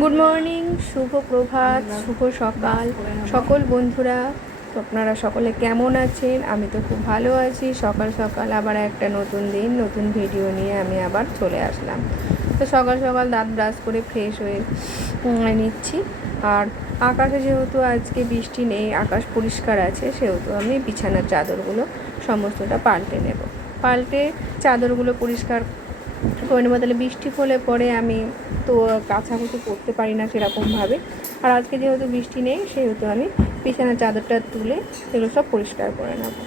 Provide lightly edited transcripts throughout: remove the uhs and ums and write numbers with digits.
Good morning, শুভ প্রভাত, শুভ সকাল সকল বন্ধুরা। তো আপনারা সকলে কেমন আছেন? আমি তো খুব ভালো আছি। সকাল সকাল আবার একটা নতুন দিন, নতুন ভিডিও নিয়ে আমি আবার চলে আসলাম। তো সকাল সকাল দাঁত ব্রাশ করে ফ্রেশ হয়ে নিচ্ছি। আর আকাশে যেহেতু আজকে বৃষ্টি নেই, আকাশ পরিষ্কার আছে, সেহেতু আমি বিছানার চাদরগুলো সমস্তটা পাল্টে চাদরগুলো পরিষ্কার করে নেবো। তাহলে বৃষ্টি হলে পরে আমি তো কাচাকুচি করতে পারি না সেরকমভাবে। আর আজকে যেহেতু বৃষ্টি নেই, সেহেতু আমি বিছানার চাদরটা তুলে এগুলো সব পরিষ্কার করে নেবো।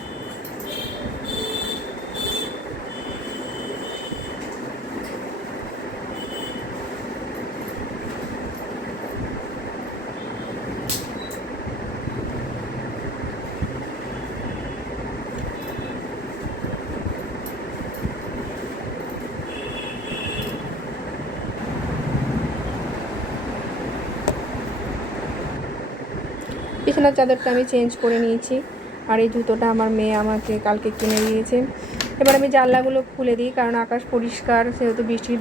বিছানার চাদরটা আমি চেঞ্জ করে নিয়েছি। আর এই জুতোটা আমার মেয়ে আমাকে কালকে কিনে দিয়েছে। এবার আমি জানলাগুলো খুলে দিই, কারণ আকাশ পরিষ্কার, সেহেতু বৃষ্টির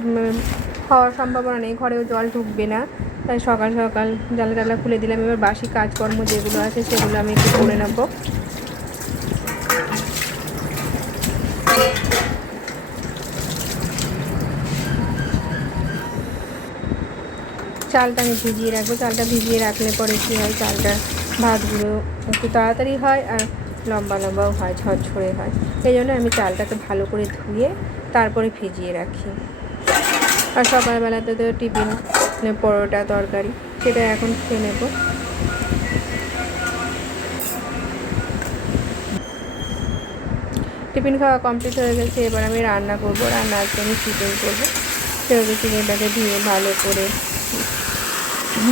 হওয়ার সম্ভাবনা নেই, ঘরেও জল ঢুকবে না। তাই সকাল সকাল জানলা খুলে দিলাম। এবার বাসি কাজকর্ম যেগুলো আছে সেগুলো আমি একটু করে নেবো। চালটা আমি ভিজিয়ে রাখবো। চালটা ভিজিয়ে রাখলে পরে কী হয়, চালটার ভাতগুলো একটু তাড়াতাড়ি হয় আর লম্বা লম্বাও হয়, ঝরঝরে হয়। সেই জন্য আমি চালটাকে ভালো করে ধুয়ে তারপরে ভিজিয়ে রাখি। আর সকালবেলাতে তো টিফিন পরোটা তরকারি, সেটা এখন খেয়ে নেব। টিফিন খাওয়া কমপ্লিট হয়ে গেছে। এবার আমি রান্না করব। আজকে আমি চিকেন করবো। সেহেতু চিকেনটাকে ধুয়ে ভালো করে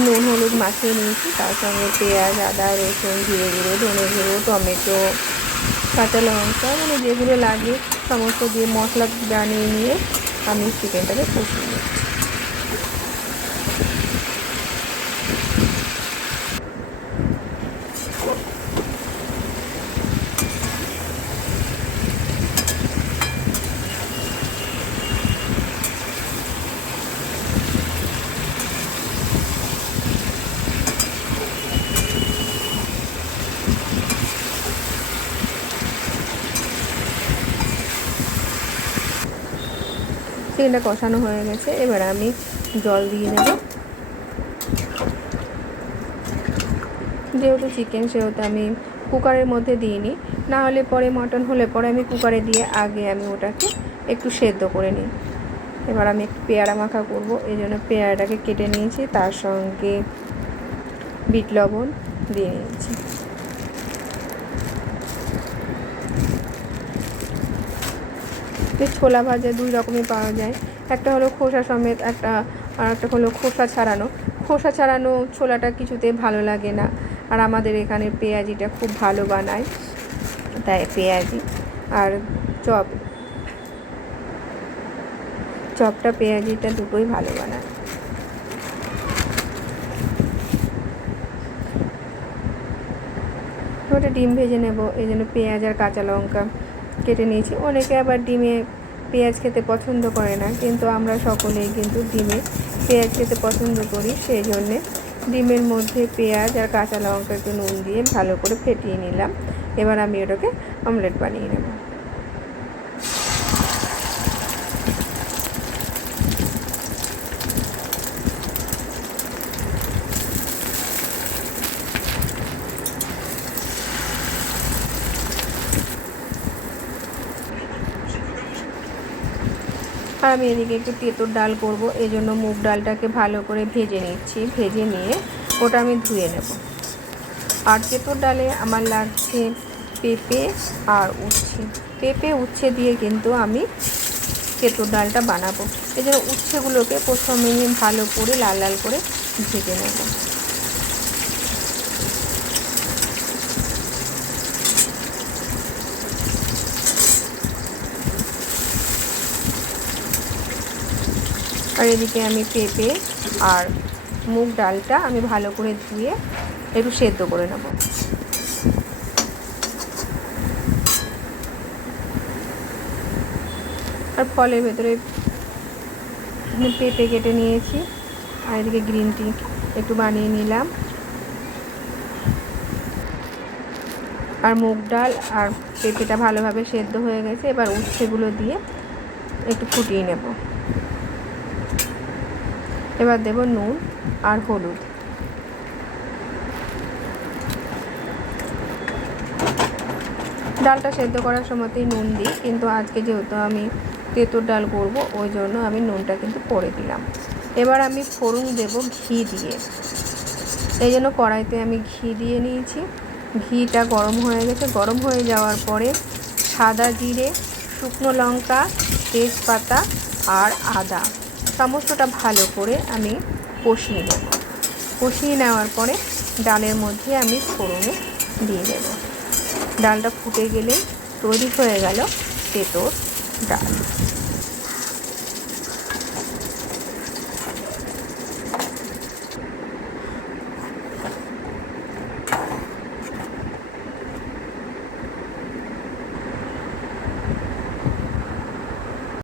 নুন হলুদ মাখিয়ে নিয়েছি। তার সঙ্গে পেঁয়াজ, আদা, রসুন, জিরে গুঁড়ো, ধনে গুঁড়ো, টমেটো, কাঁচা লঙ্কা, মানে যেগুলো লাগে সমস্ত দিয়ে মশলা বানিয়ে নিয়ে আমি চিকেনটাকে কষিয়ে নিচ্ছি। চিকেনটা কষানো হয়ে গেছে। এবার আমি জল দিয়ে নেব। যেহেতু চিকেন, সেহেতু আমি কুকারের মধ্যে দিইনি। না হলে পরে মটন হলে পরে আমি কুকারে দিয়ে আগে আমি ওটাকে একটু সেদ্ধ করে নিই। এবার আমি একটু পেয়ারা মাখা করব, এই জন্য পেয়ারাটাকে কেটে নিয়েছি, তার সঙ্গে বিট লবণ দিয়ে নিয়েছি। ছোলা ভাজা দুই রকমই পাওয়া যায়, একটা হলো খোসা সমেত, আর একটা হলো খোসা ছাড়ানো ছোলাটা কিছুতে ভালো লাগে না। আর আমাদের এখানে পেঁয়াজিটা খুব ভালো বানায়, তাই পেঁয়াজি আর চপটা পেঁয়াজিটা দুটোই ভালো বানায়। ওটা ডিম ভেজে নেব, এই জন্য পেঁয়াজ আর কাঁচা লঙ্কা কেটে নিয়েছি। অনেকে আবার ডিমে পেঁয়াজ খেতে পছন্দ করে না, কিন্তু আমরা সকলেই কিন্তু ডিমে পেঁয়াজ খেতে পছন্দ করি। সেই জন্যে ডিমের মধ্যে পেঁয়াজ আর কাঁচা লঙ্কা একটু নুন দিয়ে ভালো করে ফেটিয়ে নিলাম। এবার আমি ওটাকে অমলেট বানিয়ে নেব। আর আমি এদিকে একটু তেঁতুর ডাল করব, এই জন্য মুগ ডালটাকে ভালো করে ভেজে নিচ্ছি। ভেজে নিয়ে ওটা আমি ধুয়ে নেব। আর তেঁতুর ডালে আমার লাগছে পেঁপে আর উচ্ছে দিয়ে কিন্তু আমি তেঁতুর ডালটা বানাবো। এই জন্য উচ্ছেগুলোকে প্রথমে ভালো করে লাল লাল করে ভেজে নেব। আর এদিকে আমি পেঁপে আর মুগ ডালটা আমি ভালো করে ধুয়ে একটু সেদ্ধ করে নেব। আর ফলের ভেতরে পেঁপে কেটে নিয়েছি, আর এদিকে গ্রিন টি একটু বানিয়ে নিলাম। আর মুগ ডাল আর পেঁপেটা ভালোভাবে সেদ্ধ হয়ে গেছে। এবার উচ্ছেগুলো দিয়ে একটু ফুটিয়ে নেব। এবার দেব নুন আর হলুদ। ডালটা সেদ্ধ করার সময়তেই নুন দিই, কিন্তু আজকে যেহেতু আমি তেঁতুর ডাল করব ওই জন্য আমি নুনটা কিন্তু পরে দিলাম। এবার আমি ফোড়ন দেব ঘি দিয়ে। এই জন্য কড়াইতে আমি ঘি দিয়ে নিয়েছি। ঘিটা গরম হয়ে গেছে। গরম হয়ে যাওয়ার পরে সাদা জিরে, শুকনো লঙ্কা, তেজপাতা আর আদা সমস্তটা ভালো করে আমি কষিয়ে নেব। কষিয়ে নেওয়ার পরে ডালের মধ্যে আমি ফোড়নে দিয়ে দেব। ডালটা ফুটে গেলে তৈরি হয়ে গেল তেঁতুর ডাল।